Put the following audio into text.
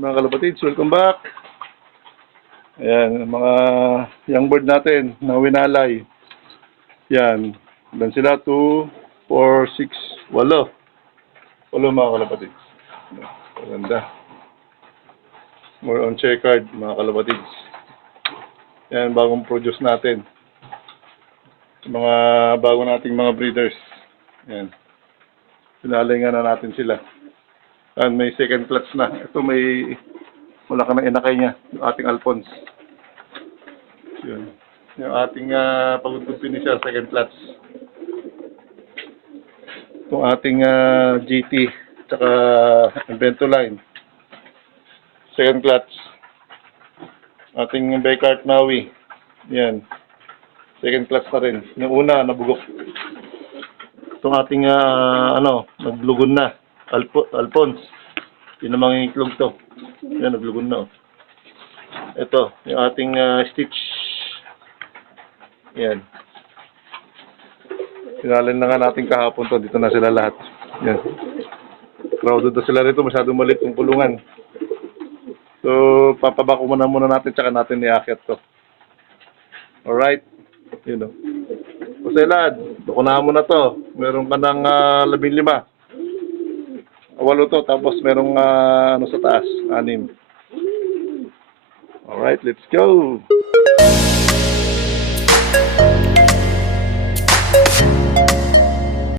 Mga kalapatids, welcome back. Ayan, mga young bird natin na winalay. Yan, ilan sila? 2, 4, 6, 8. 8 mga kalapatids. Maganda. More on checkered mga kalapatids. Yan, bagong produce natin. Mga bago nating mga breeders. Yan. Pinalay nga na natin sila. And may second clutch na. Ito may wala ka ng inakay niya, yung ating Alphonse. Yun. Yung ating pagod finisher, second clutch. Itong ating GT, tsaka Invento line. Second clutch. Ating Baykart Maui. Yan. Second clutch na rin. Yung una, nabugok. Itong ating, naglugon na. Alphonse. Yun ang mga iklog to. Yan, naglugon na. Ito, yung ating stitch. Yan. Pinalin na nga natin kahapon to. Dito na sila lahat. Yan. Crowded na sila rito. Masyadong maliit yung kulungan. So, papabako muna natin. Tsaka natin i-akyat to. Alright. Yun o. Kusilad, dukunahan mo na to. Meron ka ng 15. 8 to, tapos merong sa taas, 6. Alright, let's go!